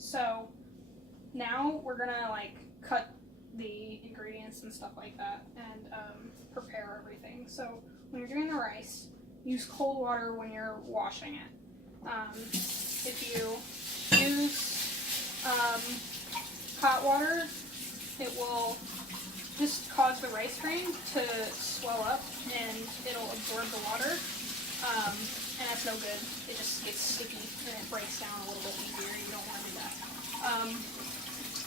So now we're gonna like cut the ingredients and stuff like that and prepare everything. So when you're doing the rice, use cold water when you're washing it. If you use hot water, it will just cause the rice grain to swell up and it'll absorb the water. And that's no good. It just gets sticky and it breaks down a little bit easier. You don't want to do that.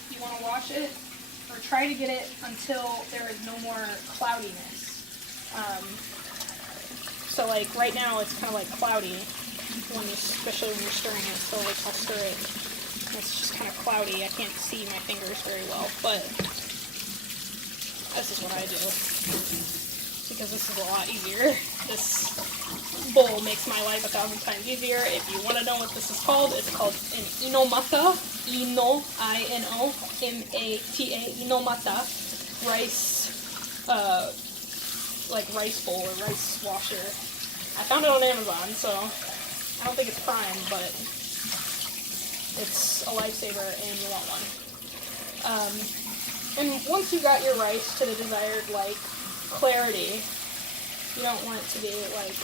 You want to wash it or try to get it until there is no more cloudiness. So like right now it's kind of like cloudy, especially when you're stirring it. So like I'll stir it, and it's just kind of cloudy. I can't see my fingers very well, but this is what I do because this is a lot easier. This bowl makes my life 1,000 times easier. If you want to know what this is called, it's called an inomata. I-N-O-M-A-T-A, inomata. Rice, like rice bowl or rice washer. I found it on Amazon, so I don't think it's Prime, but it's a lifesaver and you want one. And once you got your rice to the desired, like, clarity, you don't want it to be, like,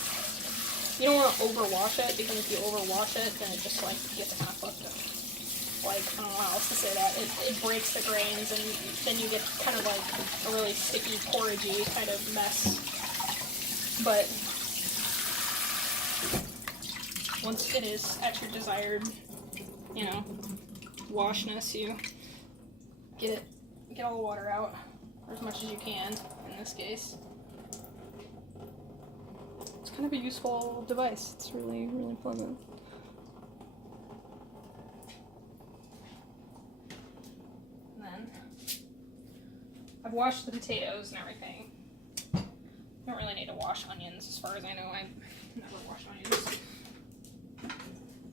you don't want to overwash it, because if you overwash it, then it just, like, gets kind of fucked up. Like, I don't know how else to say that. It breaks the grains, and then you get kind of, like, a really sticky, porridgey kind of mess. But once it is at your desired, you know, washness, you get all the water out, or as much as you can, in this case. It's kind of a useful device. It's really, really pleasant. And then, I've washed the potatoes and everything. You don't really need to wash onions, as far as I know. I've never washed onions.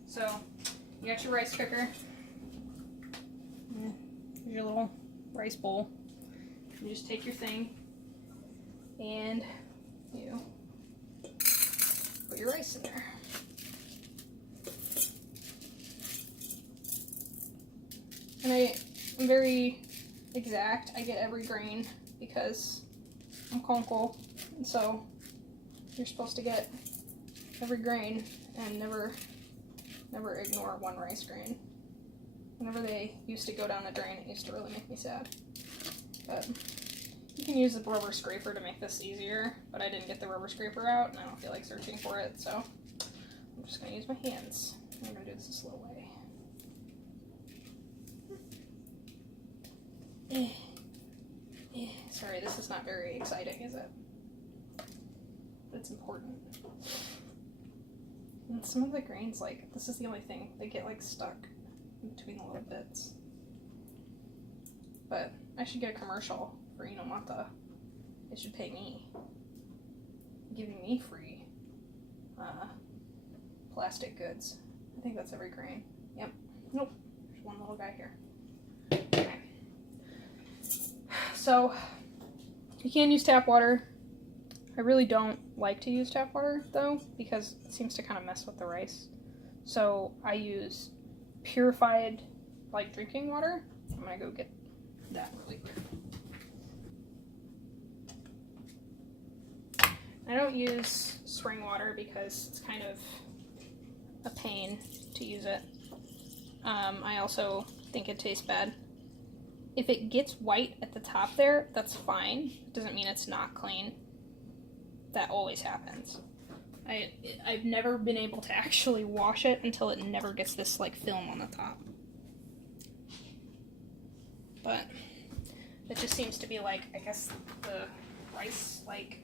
So, you got your rice cooker. Here's your little rice bowl. You just take your thing and you put your rice in there. And I'm very exact. I get every grain because I'm Konko, and so you're supposed to get every grain and never ignore one rice grain. Whenever they used to go down the drain, it used to really make me sad. But you can use the rubber scraper to make this easier, but I didn't get the rubber scraper out, and I don't feel like searching for it, so I'm just going to use my hands. I'm going to do this a slow way. Sorry, this is not very exciting, is it? But it's important. And some of the grains, like, this is the only thing, they get, like, stuck in between the little bits. But I should get a commercial for Inomata. They should pay me. Giving me free plastic goods. I think that's every grain. Yep. Nope. There's one little guy here. Okay. So, you can use tap water. I really don't like to use tap water, though, because it seems to kind of mess with the rice. So, I use purified, like, drinking water. I'm gonna go get that really quick. I don't use spring water because it's kind of a pain to use it. I also think it tastes bad. If it gets white at the top there, that's fine. It doesn't mean it's not clean. That always happens. I've never been able to actually wash it until it never gets this like film on the top. But it just seems to be like, I guess the rice like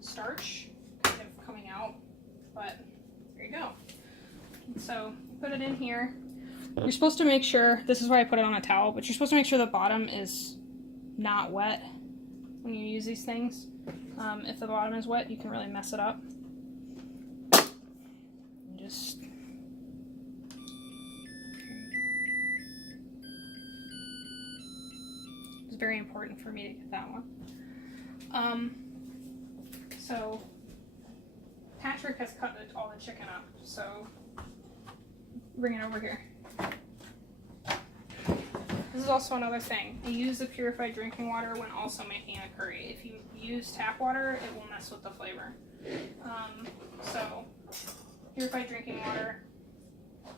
starch kind of coming out, but there you go. So put it in here. You're supposed to make sure, this is why I put it on a towel, but you're supposed to make sure the bottom is not wet when you use these things. If the bottom is wet, you can really mess it up. Just it's very important for me to get that one. So Patrick has cut all the chicken up, so bring it over here. This is also another thing. You use the purified drinking water when also making a curry. If you use tap water, it will mess with the flavor. So, purified drinking water,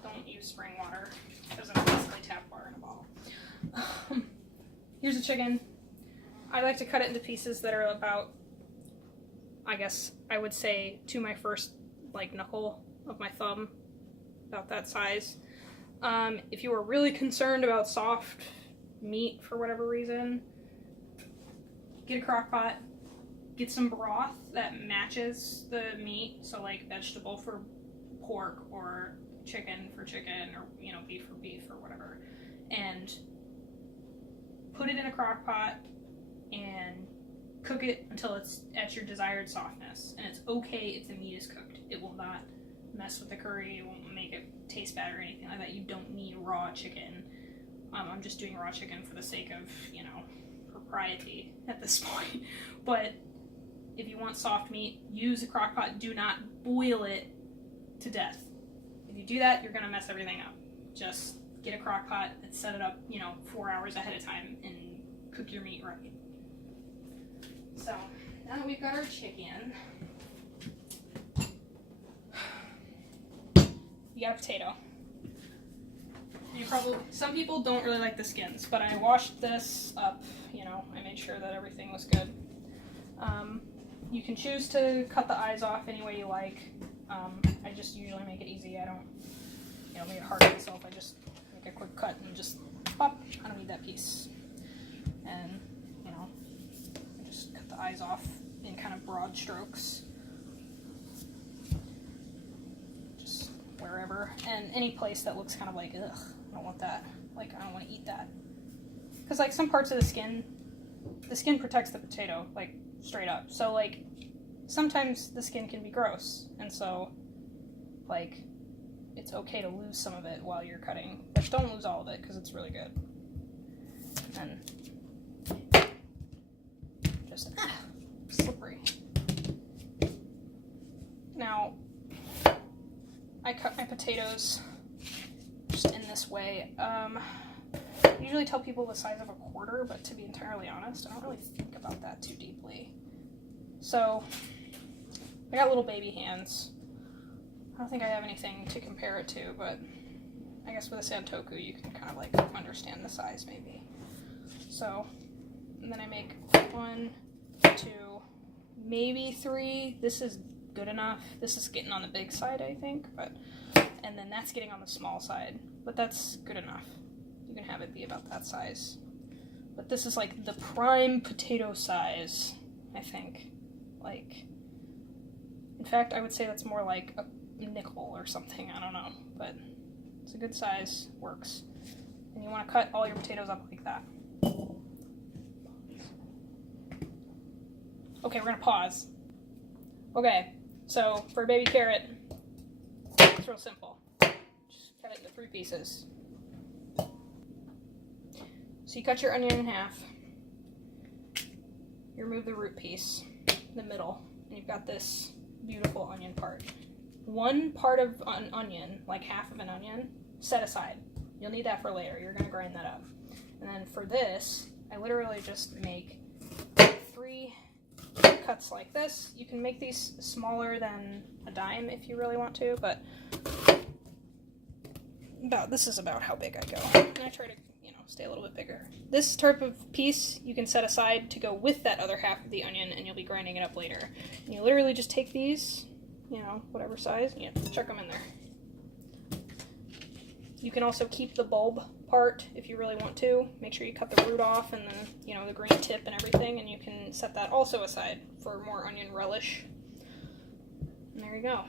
don't use spring water, because it's basically tap water in a bottle. Here's a chicken. I like to cut it into pieces that are about, I guess I would say, to my first like knuckle of my thumb, about that size. If you are really concerned about soft meat for whatever reason, get a crock pot, get some broth that matches the meat, so like vegetable for pork or chicken for chicken, or you know, beef for beef or whatever, and put it in a crock pot and cook it until it's at your desired softness. And it's okay if the meat is cooked. It will not mess with the curry, it won't make it taste bad or anything like that. You don't need raw chicken. I'm just doing raw chicken for the sake of, you know, propriety at this point. But if you want soft meat, use a crock pot. Do not boil it to death. If you do that, you're gonna mess everything up. Just get a crock pot and set it up, you know, 4 hours ahead of time and cook your meat right. So, now that we've got our chicken, you got a potato. Some people don't really like the skins, but I washed this up, you know, I made sure that everything was good. You can choose to cut the eyes off any way you like. I just usually make it easy. I don't, you know, make it hard on myself. I just make a quick cut and just pop, I don't need that piece. And, you know, I just cut the eyes off in kind of broad strokes. Just wherever. And any place that looks kind of like, ugh, I don't want that. Like, I don't want to eat that. Because, like, some parts of the skin protects the potato, like, straight up. So, like, sometimes the skin can be gross. And so, like, it's okay to lose some of it while you're cutting. But don't lose all of it, because it's really good. And just, slippery. Now, I cut my potatoes just in this way. I usually tell people the size of a quarter, but to be entirely honest, I don't really think about that too deeply. So, I got little baby hands. I don't think I have anything to compare it to, but I guess with a Santoku you can kind of like understand the size maybe. So, and then I make 1, 2, maybe 3. This is good enough. This is getting on the big side, I think, but, and then that's getting on the small side, but that's good enough. You can have it be about that size. But this is like the prime potato size, I think. Like, in fact, I would say that's more like a nickel or something, I don't know, but it's a good size, works. And you want to cut all your potatoes up like that. Okay, we're gonna pause. Okay, so for a baby carrot, it's real simple. Just cut it into 3 pieces. So you cut your onion in half. You remove the root piece, the middle, and you've got this beautiful onion part. 1 part of an onion, like half of an onion, set aside. You'll need that for later. You're gonna grind that up. And then for this, I literally just make 3 cuts like this. You can make these smaller than a dime if you really want to, but this is about how big I go. And I try to, you know, stay a little bit bigger. This type of piece you can set aside to go with that other half of the onion, and you'll be grinding it up later. And you literally just take these, you know, whatever size, and you chuck them in there. You can also keep the bulb part if you really want to. Make sure you cut the root off and then, you know, the green tip and everything, and you can set that also aside for more onion relish. And there you go.